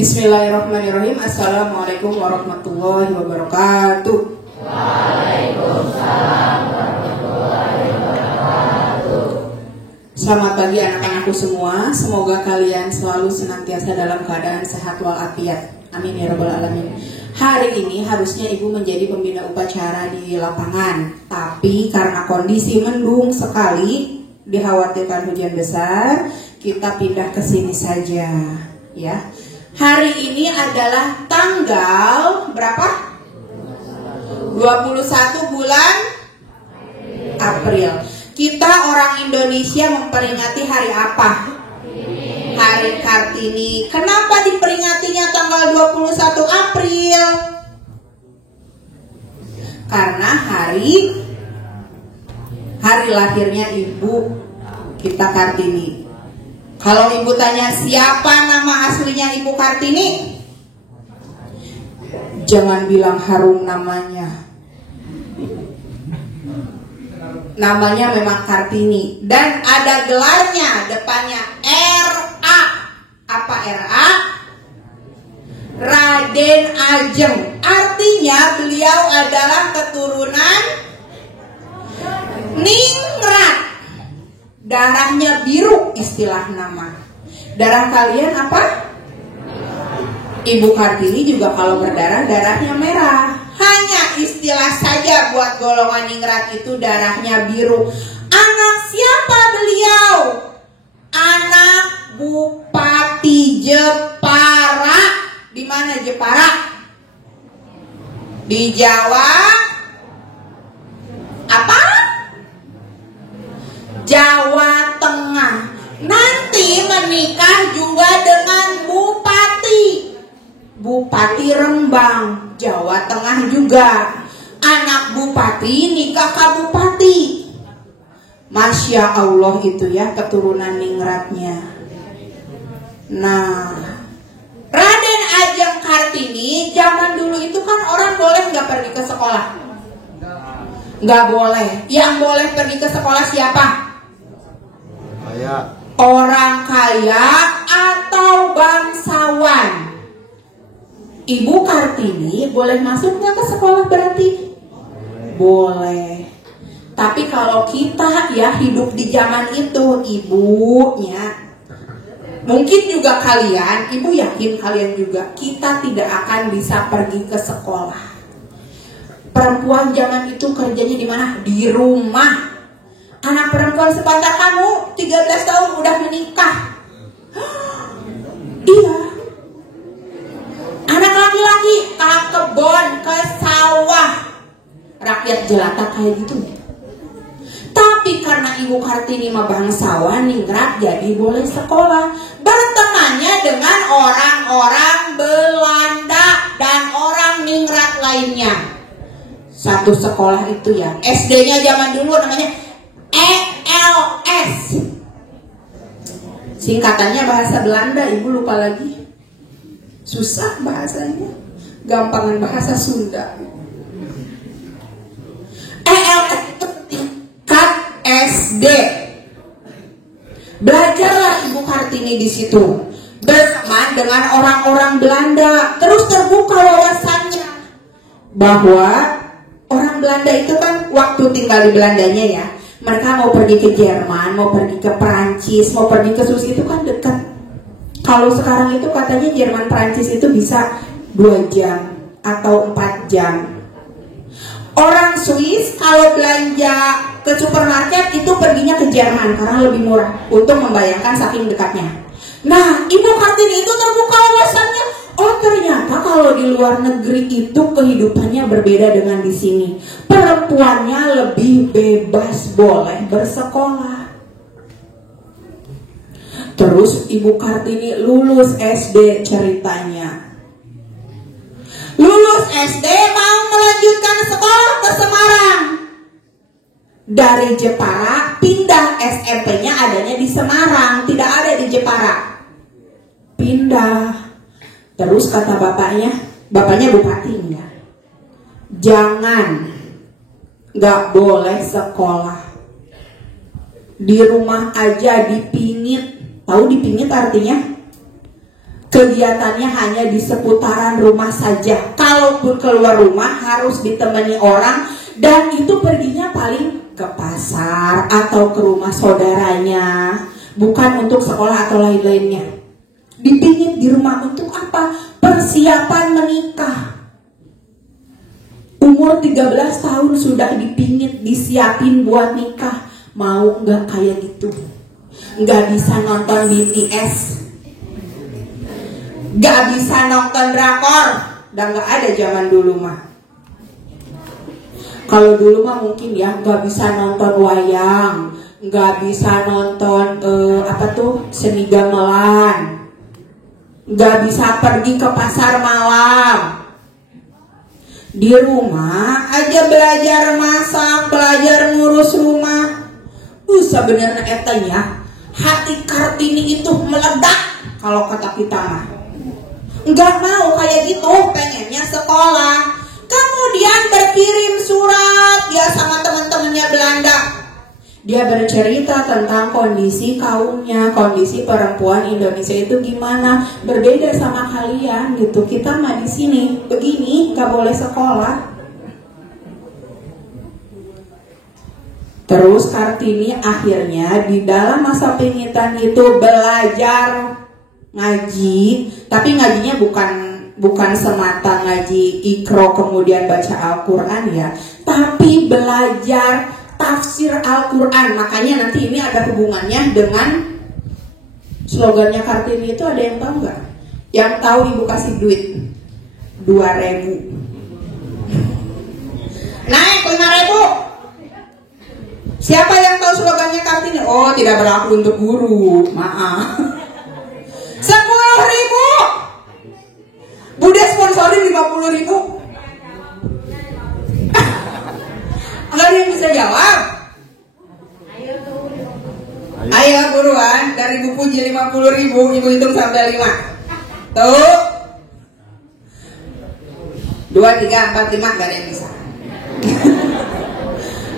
Bismillahirrahmanirrahim. Assalamualaikum warahmatullahi wabarakatuh. Waalaikumsalam warahmatullahi wabarakatuh. Selamat pagi anak-anakku semua. Semoga kalian selalu senantiasa dalam keadaan sehat walafiat. Amin ya rabbal alamin. Hari ini harusnya ibu menjadi pembina upacara di lapangan, tapi karena kondisi mendung sekali, dikhawatirkan hujan besar, kita pindah ke sini saja, ya. Hari ini adalah tanggal berapa? 21 bulan April. Kita orang Indonesia memperingati hari apa? Hari Kartini. Kenapa diperingatinya tanggal 21 April? Karena hari lahirnya ibu kita Kartini. Kalau ibu tanya siapa nama aslinya ibu Kartini, jangan bilang harum namanya. Namanya memang Kartini dan ada gelarnya depannya RA. Apa RA? Raden Ajeng. Artinya beliau adalah keturunan Ningrat. Darahnya biru, istilah nama. Darah kalian apa? Ibu Kartini juga kalau berdarah, darahnya merah. Hanya istilah saja buat golongan ningrat itu darahnya biru. Anak siapa beliau? Anak Bupati Jepara. Di mana Jepara? Di Jawa. Apa? Jawa Tengah. Nanti menikah juga dengan Bupati Rembang, Jawa Tengah juga. Anak bupati nikah kabupati. Masya Allah itu ya keturunan ningratnya. Nah, Raden Ajeng Kartini zaman dulu itu kan orang boleh nggak pergi ke sekolah? Nggak boleh. Yang boleh pergi ke sekolah siapa? Orang kaya atau bangsawan. Ibu Kartini boleh masuk nggak ke sekolah berarti? Boleh. Tapi kalau kita ya hidup di zaman itu, ibunya, mungkin juga kalian, ibu yakin kalian juga, kita tidak akan bisa pergi ke sekolah. Perempuan zaman itu kerjanya di mana? Di rumah. Anak perempuan sepantar kamu 13 tahun udah menikah. Iya. Anak laki-laki ke kebun, ke sawah. Rakyat jelata kayak gitu. Tapi karena Ibu Kartini mah bangsawan ningrat, jadi boleh sekolah. Bertemannya dengan orang-orang Belanda dan orang ningrat lainnya. Satu sekolah itu ya. SD-nya zaman dulu namanya ELS. Singkatannya bahasa Belanda, ibu lupa lagi. Susah bahasanya. Gampangan bahasa Sunda. ELS itu tingkat SD. Belajarlah Ibu Kartini di situ. Berteman dengan orang-orang Belanda. Terus terbuka wawasannya bahwa orang Belanda itu kan waktu tinggal di Belandanya ya, mereka mau pergi ke Jerman, mau pergi ke Perancis, mau pergi ke Swiss itu kan dekat. Kalau sekarang itu katanya Jerman Perancis itu bisa 2 jam atau 4 jam. Orang Swiss kalau belanja ke supermarket itu perginya ke Jerman karena lebih murah untuk membayangkan saking dekatnya. Nah, Ibu Kartini itu terbuka wawasannya. Oh, ternyata kalau di luar negeri itu kehidupannya berbeda dengan di sini. Perempuannya lebih bebas, boleh bersekolah. Terus Ibu Kartini lulus SD ceritanya. Lulus SD mau melanjutkan sekolah ke Semarang. Dari Jepara pindah, SMP-nya adanya di Semarang, tidak ada di Jepara. Pindah. Terus kata bapaknya bupati ya, jangan, nggak boleh sekolah, di rumah aja dipingit. Tahu dipingit artinya? kegiatannya hanya di seputaran rumah saja. Kalaupun keluar rumah harus ditemani orang, dan itu perginya paling ke pasar atau ke rumah saudaranya, bukan untuk sekolah atau lain-lainnya. Dipingit di rumah untuk apa? Persiapan menikah. Umur 13 tahun sudah dipingit, disiapin buat nikah. Mau nggak kayak gitu? Nggak bisa nonton BTS, nggak bisa nonton drakor, dan nggak ada zaman dulu mah. Kalau dulu mah mungkin ya, nggak bisa nonton wayang, nggak bisa nonton seni gamelan, nggak bisa pergi ke pasar malam. Di rumah aja belajar masak, belajar ngurus rumah. Sebenarnya etanya hati Kartini itu meledak kalau kata kita mah. Nggak mau kayak gitu, pengennya sekolah. Kemudian berkirim surat dia sama teman-temannya Belanda. Dia bercerita tentang kondisi kaumnya, kondisi perempuan Indonesia itu gimana, berbeda sama kalian gitu. Kita mah di sini begini, nggak boleh sekolah. Terus Kartini akhirnya di dalam masa pingitan itu belajar ngaji, tapi ngajinya bukan semata ngaji ikro kemudian baca Al-Quran ya, tapi belajar tafsir Al-Quran. Makanya nanti ini ada hubungannya dengan slogannya Kartini itu, ada yang tahu nggak? Yang tahu ibu kasih duit 2.000, naik 5.000. Siapa yang tahu slogannya Kartini? Oh, tidak berlaku untuk guru, maaf. 10.000. Bude sponsorin 50.000. Enggak ada yang bisa jawab. Ayo buruan, dari Bu Puji 50.000, ibu hitung sampai 5. Tuh. 2, 3, 4, 5, gak ada yang bisa.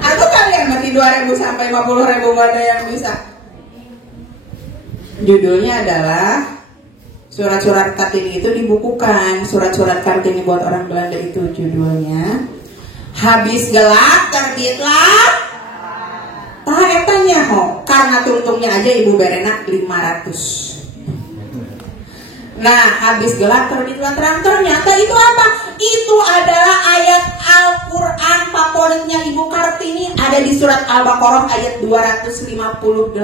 Atau kalian mati 2.000 sampai 50.000 gak ada yang bisa. Judulnya adalah surat-surat Kartini itu dibukukan. Surat-surat Kartini buat orang Belanda itu judulnya Habis Gelap Terbitlah Taetannya ho. Karena tungtungnya aja Ibu Berena 500. Nah, habis gelap terbitlah terang. Ternyata itu apa? Itu adalah ayat Al-Quran favoritnya Ibu Kartini. Ada di surat Al-Baqarah ayat 258.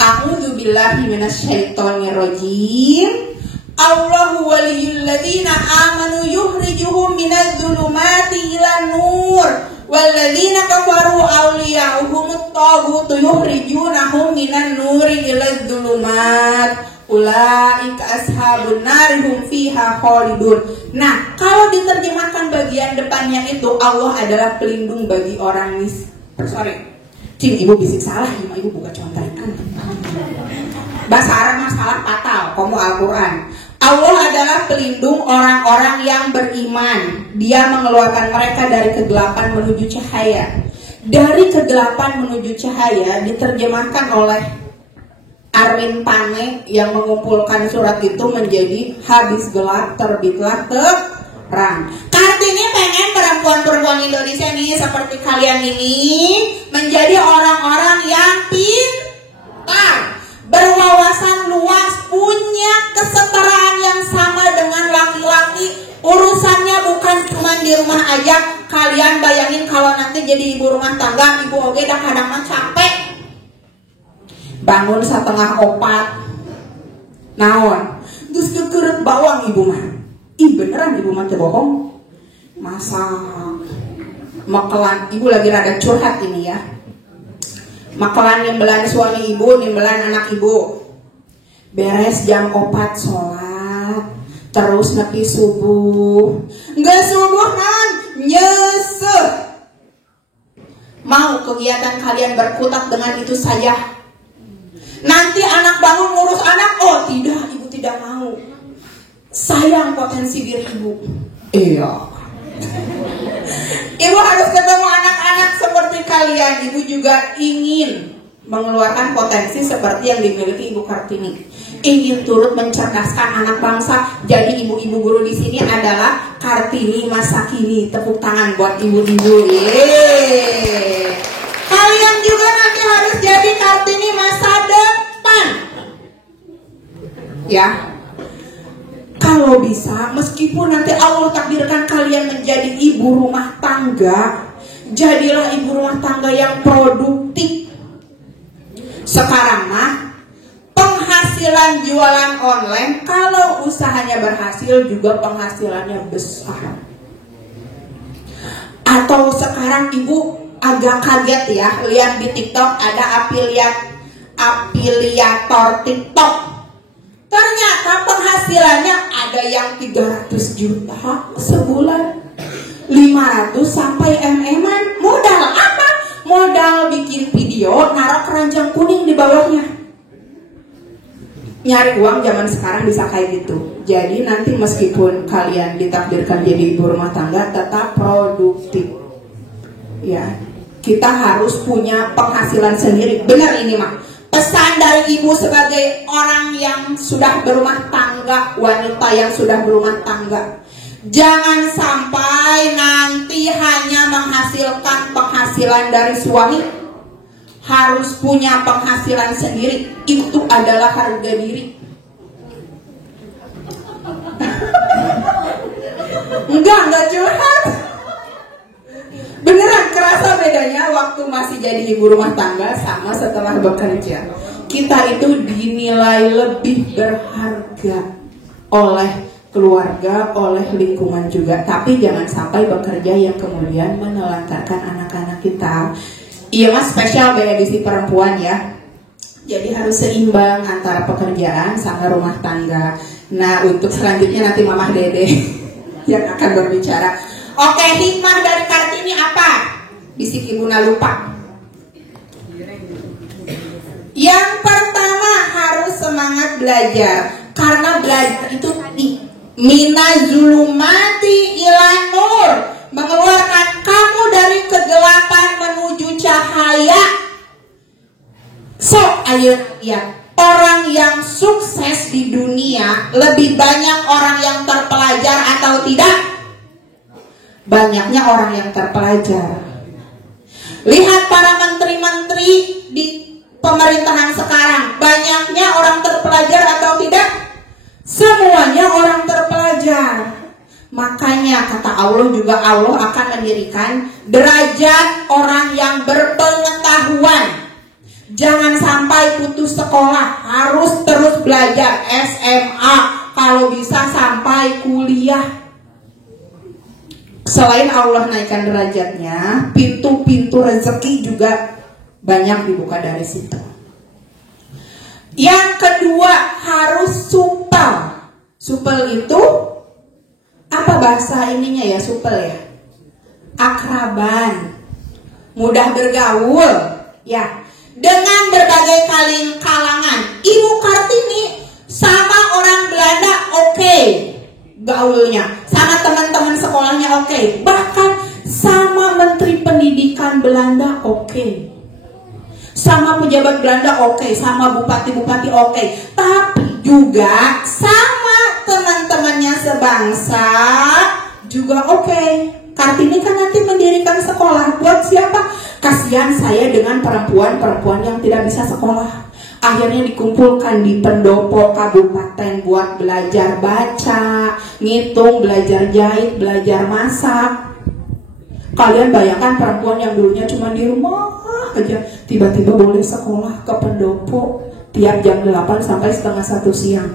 A'udzu billahi minasyaitonir rajim. Allahu waliyul ladzina amanu yukhrijuhum minadz dzulumati ilan nur walladzina kafaru awliya'uhumut taghut yukhrijunahum minan nuri ilaz dzulumat. Ulaika ashabun nari hum fiha khalidun. Nah, kalau diterjemahkan bagian depannya itu, Allah adalah pelindung bagi orang Cing, ibu bisik salah, ibu buka contekan. Bahasa Arab masalah fatal, kamu Al-Quran. Allah adalah pelindung orang-orang yang beriman. Dia mengeluarkan mereka dari kegelapan menuju cahaya. Dari kegelapan menuju cahaya diterjemahkan oleh Armin Pane yang mengumpulkan surat itu menjadi habis gelap terbitlah terang. Kartini pengen perempuan-perempuan Indonesia nih seperti kalian ini menjadi orang-orang yang pintar, berwawasan luas, punya kesetaraan yang sama dengan laki-laki. Urusannya bukan cuma di rumah aja. Kalian bayangin kalau nanti jadi ibu rumah tangga, ibu oge dah kadang capek. Bangun 3:30 naon terus kekerut bawang ibu mah. Ih beneran ibu mah teu bohong. Masak makelan, ibu lagi rada curhat ini ya. Makelan nimbelan suami ibu, nimbelan anak ibu. Beres jam 4 sholat, terus nepi subuh. Nggak subuh kan, nyesel. Mau kegiatan kalian berkutat dengan itu saja. Nanti anak bangun ngurus anak, oh tidak, ibu tidak mau. Sayang potensi diri ibu. Iya. Ibu harus ketemu anak-anak seperti kalian. Ibu juga ingin mengeluarkan potensi seperti yang dimiliki Ibu Kartini. Ingin turut mencerdaskan anak bangsa. Jadi ibu-ibu guru di sini adalah Kartini masa kini. Tepuk tangan buat ibu-ibu. Yeay. Kalian juga nanti harus jadi Kartini masa depan. Ya. Kalau bisa, meskipun nanti Allah takdirkan kalian menjadi ibu rumah tangga, jadilah ibu rumah tangga yang produktif. Sekarang mah penghasilan jualan online, kalau usahanya berhasil juga penghasilannya besar. Atau sekarang ibu agak kaget ya, lihat di TikTok ada afiliator TikTok. Ternyata penghasilannya ada yang 300 juta sebulan, 500 sampai MM-an. Modal apa? Modal bikin video, naruh keranjang kuning di bawahnya. Nyari uang zaman sekarang bisa kayak gitu. Jadi nanti meskipun kalian ditakdirkan jadi ibu rumah tangga, tetap produktif. Ya, kita harus punya penghasilan sendiri. Benar ini mah. Pesan dari ibu sebagai orang yang sudah berumah tangga, wanita yang sudah berumah tangga. Jangan sampai nanti hanya menghasilkan penghasilan dari suami. Harus punya penghasilan sendiri. Itu adalah harga diri. Enggak curhat. Beneran kerasa bedanya waktu masih jadi ibu rumah tangga sama setelah bekerja. Kita itu dinilai lebih berharga oleh keluarga, oleh lingkungan juga. Tapi jangan sampai bekerja yang kemudian menelantarkan anak-anak kita. Iya mas, spesial beda edisi perempuan ya. Jadi harus seimbang antara pekerjaan sama rumah tangga. Nah untuk selanjutnya nanti Mamah Dede yang akan berbicara. Oke, hikmah dari Kartini apa? Bisik Ibuna lupa. Yang pertama harus semangat belajar. Karena belajar itu mina zulumati ilan nur, mengeluarkan kamu dari kegelapan menuju cahaya. So, ayo lihat. Orang yang sukses di dunia lebih banyak orang yang terpelajar atau tidak? Banyaknya orang yang terpelajar. Lihat para menteri-menteri di pemerintahan sekarang, banyaknya orang terpelajar atau tidak? Semuanya orang terpelajar. Makanya kata Allah juga, Allah akan mendirikan derajat orang yang berpengetahuan. Jangan sampai putus sekolah, harus terus belajar SMA, kalau bisa sampai kuliah. Selain Allah naikkan derajatnya, pintu-pintu rezeki juga banyak dibuka dari situ. Yang kedua harus supel. Supel itu apa bahasa ininya ya, supel ya? Akraban, mudah bergaul, ya. Dengan berbagai kalangan. Ibu Kartini sama orang Belanda oke. Gaulnya sama teman-teman sekolahnya oke. Bahkan sama menteri pendidikan Belanda oke. Sama pejabat Belanda oke. Sama bupati-bupati oke. Tapi juga sama teman-temannya sebangsa juga oke. Kartini kan nanti mendirikan sekolah. Buat siapa? Kasihan saya dengan perempuan-perempuan yang tidak bisa sekolah. Akhirnya dikumpulkan di pendopo kabupaten buat belajar baca, ngitung, belajar jahit, belajar masak. Kalian bayangkan perempuan yang dulunya cuma di rumah aja, tiba-tiba boleh sekolah ke pendopo tiap jam 8 sampai setengah 1 siang.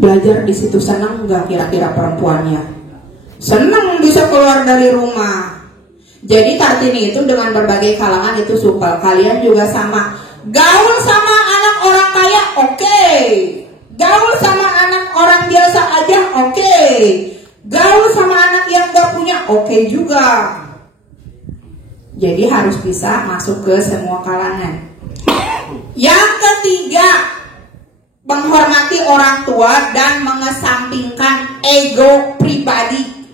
Belajar di situ senang nggak kira-kira perempuannya? Senang bisa keluar dari rumah. Jadi Kartini itu dengan berbagai kalangan itu supel. Kalian juga sama. Gaul sama anak orang kaya, oke. Gaul sama anak orang biasa aja, oke. Gaul sama anak yang gak punya, oke juga. Jadi harus bisa masuk ke semua kalangan. Yang ketiga, menghormati orang tua dan mengesampingkan ego pribadi.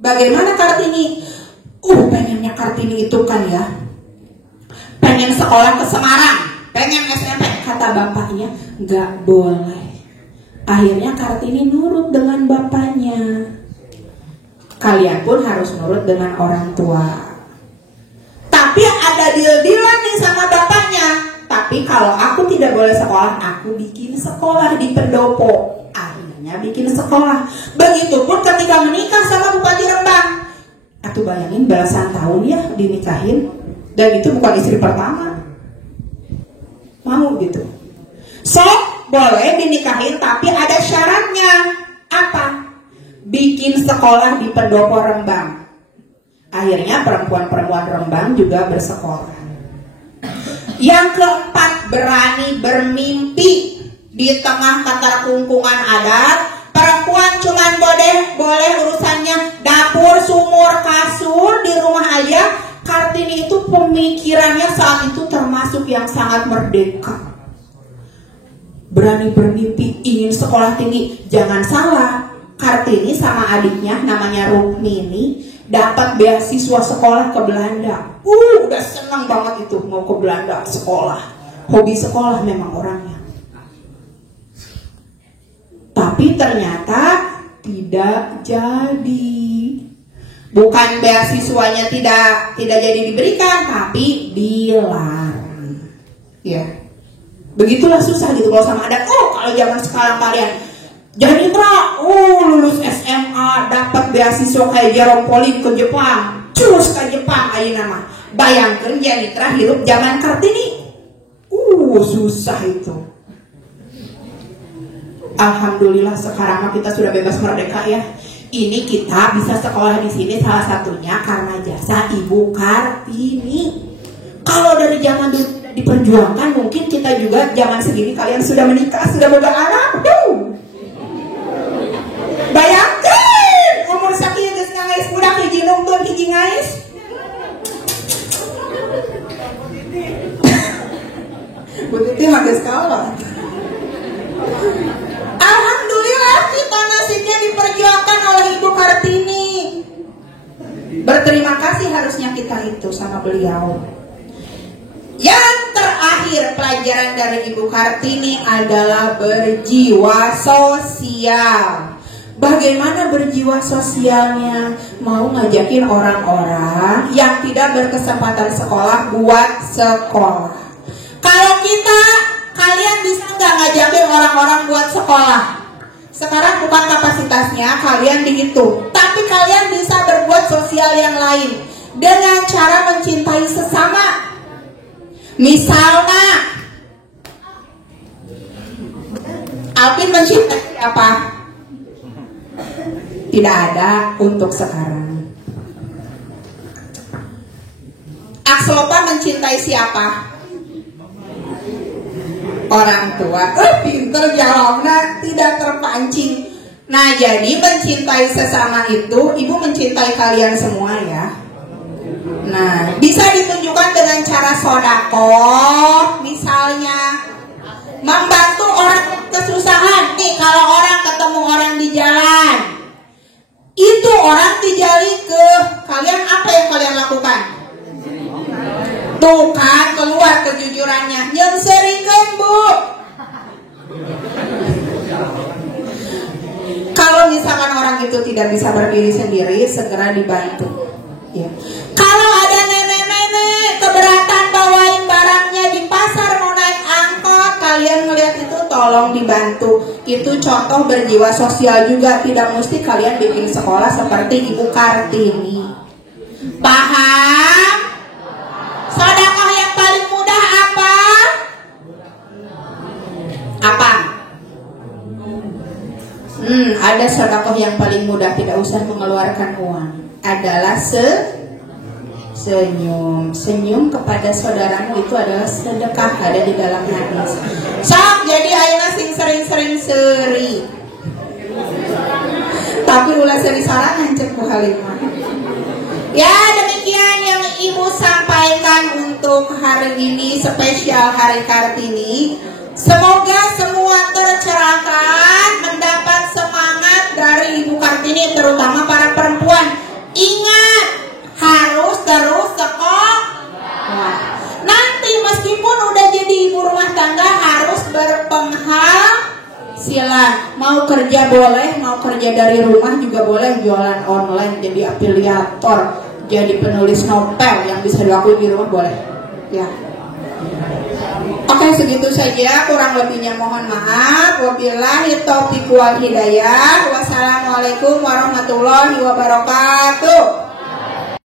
Bagaimana Kartini? Pengennya Kartini itu kan ya, pengen sekolah ke Semarang, pengen SMP. Kata bapaknya, nggak boleh. Akhirnya Kartini nurut dengan bapaknya. Kalian pun harus nurut dengan orang tua. Tapi ada deal-dealan nih sama bapaknya. Tapi kalau aku tidak boleh sekolah, aku bikin sekolah di pendopo. Akhirnya bikin sekolah. Begitupun ketika menikah sama Bupati Rembang. Atuh bayangin belasan tahun ya dinikahin. Dan itu bukan istri pertama. Mau gitu. So, boleh dinikahin tapi ada syaratnya. Apa? Bikin sekolah di pendopo Rembang. Akhirnya perempuan-perempuan Rembang juga bersekolah. Yang keempat, berani bermimpi. Di tengah keterkungkungan adat, perempuan cuman boleh urusannya dapur, sumur, kasur di rumah aja. Kartini itu pemikirannya saat itu termasuk yang sangat merdeka. Berani bermimpi, ingin sekolah tinggi. Jangan salah, Kartini sama adiknya namanya Rukmini dapat beasiswa sekolah ke Belanda. Udah senang banget itu mau ke Belanda sekolah. Hobi sekolah memang orangnya. Tapi ternyata tidak jadi. Bukan beasiswanya tidak jadi diberikan, tapi dilarang. Ya, begitulah susah gitu kalau sama adat. Kalau zaman sekarang kalian jadi lulus SMA dapat beasiswa kayak Jerome Pauline ke Jepang, cus ke Jepang ayeuna mah. Bayangkeun Janitra hirup zaman Kartini. Susah itu. Alhamdulillah sekarang mah kita sudah bebas merdeka ya. Ini kita bisa sekolah di sini salah satunya karena jasa Ibu Kartini. Kalau dari zaman dulu diperjuangkan, mungkin kita juga zaman segini kalian sudah menikah, sudah boga anak. Bayangkan umur sakieu geus ngangais budak hiji nungtun hiji ngais. Begitu mah geus kalah. Alhamdulillah kita nasibnya diperjuangkan oleh Ibu Kartini. Berterima kasih harusnya kita itu sama beliau. Yang terakhir pelajaran dari Ibu Kartini adalah berjiwa sosial. Bagaimana berjiwa sosialnya? Mau ngajakin orang-orang yang tidak berkesempatan sekolah buat sekolah. Kalau kalian bisa nggak ngajakin orang-orang buat sekolah? Sekarang bukan kapasitasnya kalian dihitung, tapi kalian bisa berbuat sosial yang lain dengan cara mencintai sesama. Misalnya, Alvin mencintai siapa? Tidak ada untuk sekarang. Aksopa mencintai siapa? Orang tua. Pinter jawabnya, tidak terpancing. Nah, jadi mencintai sesama itu, Ibu mencintai kalian semua ya. Nah, bisa ditunjukkan dengan cara sodako. Misalnya membantu orang kesusahan. Nih, kalau orang ketemu orang di jalan, itu orang dijali ke kalian, apa yang kalian lakukan? Tuh kan keluar kejujurannya. Nyengserikan Bu. Kalau misalkan orang itu tidak bisa berdiri sendiri, segera dibantu ya. Kalau ada nenek-nenek keberatan bawain barangnya di pasar mau naik angkot, kalian melihat itu tolong dibantu. Itu contoh berjiwa sosial juga. Tidak mesti kalian bikin sekolah seperti Ibu Kartini. Paham? Sedekah yang paling mudah apa? Apa? Ada sedekah yang paling mudah, tidak usah mengeluarkan uang. Adalah senyum. Senyum kepada saudaramu itu adalah sedekah, ada di dalam hadis. Sok jadi ayeuna sing sering-sering seri. Tapi ulah seri sarangan cek Bu Halimah. Ya, demikian yang Ibu sampaikan untuk hari ini, spesial Hari Kartini. Semoga semua tercerahkan, mendapat semangat dari Ibu Kartini, terutama para perempuan. Ingat, harus terus sekolah. Nanti penghasilan. Mau kerja boleh, mau kerja dari rumah juga boleh, jualan online, jadi afiliator, jadi penulis novel yang bisa dilakukan di rumah boleh. Ya. Oke, segitu saja, kurang lebihnya mohon maaf. Wabillahi taufiq wal hidayah. Wassalamualaikum warahmatullahi wabarakatuh.